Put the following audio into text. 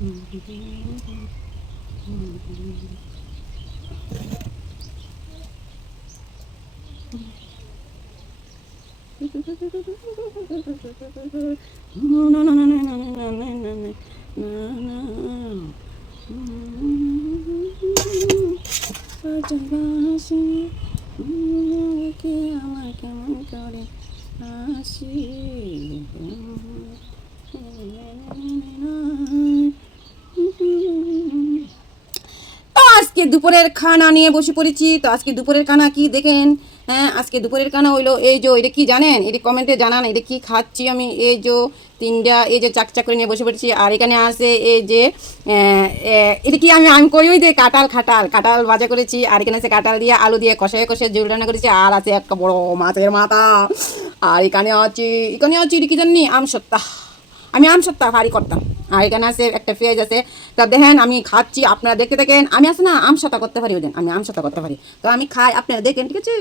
আমার কেমন করে হাসি তো আজকে দুপুরের খানা নিয়ে বসে পড়েছি। তো আজকে দুপুরের খানা কি দেখেন, হ্যাঁ আজকে দুপুরের খানা হইলো এই যে, এটা কি জানেন, এটা কমেন্টে জানান এটা কি খাচ্ছি আমি। এই যে তিনটা এই যে চাকচাক করে নিয়ে বসে পড়েছি। আর এখানে আছে এই যে এটা কি আমি আমি করি ওই যে কাঁঠাল ভাজা করেছি। আর এখানে আছে কাঁঠাল দিয়ে আলু দিয়ে কষায় কষায় ঝোল রান্না করেছি। আর আছে একটা বড় মাছের মাথা। আর এখানে আছে এটা কি জানি আমসত্তা, আমি আমসত্তা ভারী করতাম। আর এখানে আছে একটা পেঁয়াজ আছে। তা দেখেন আমি খাচ্ছি, আপনারা দেখতে থাকেন। আমি আছে না আমসত্তা করতে পারি, ওই দিন আমি আমসত্তা করতে পারি। তো আমি খাই, আপনারা দেখেন, ঠিক আছে।